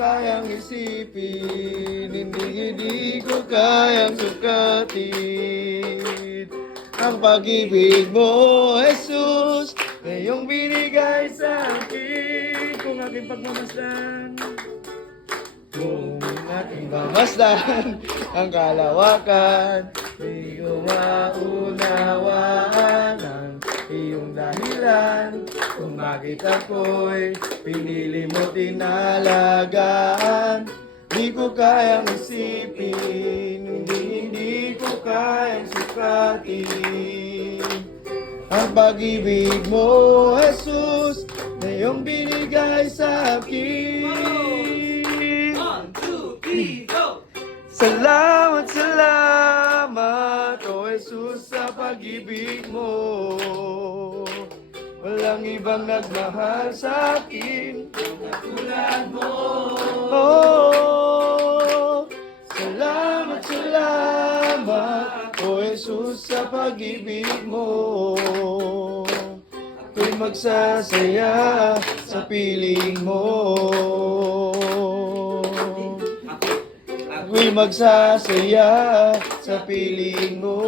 Kayang isipin, hindi ko kayang sukatin ang pag-ibig mo, Jesus, na iyong binigay sa akin. Kung aking pagmamasdan, kung aking mamasdan ang kalawakan, di ko maunawaan ang iyong dahilan. Kung bakit ako'y pinili mo tinalagaan, di ko kayang isipin, hindi ko kayang sukatin ang pag-ibig mo, Jesus, na iyong binigay sa akin. 1, 2, 3, go! Salamat, salamat, O Jesus, sa pag-ibig mo. Walang ibang nagmahal sa akin Katulad mo. Oh, salamat, salamat, O Jesus, sa pag-ibig mo. Ako'y magsasaya sa piling mo. Ako'y magsasaya sa piling mo.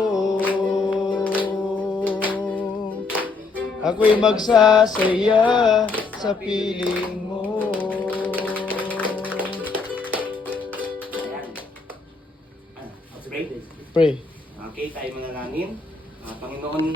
Ako'y magsasaya sa piling mo. Let's pray. Pray. Okay, tayo manalangin. Panginoon,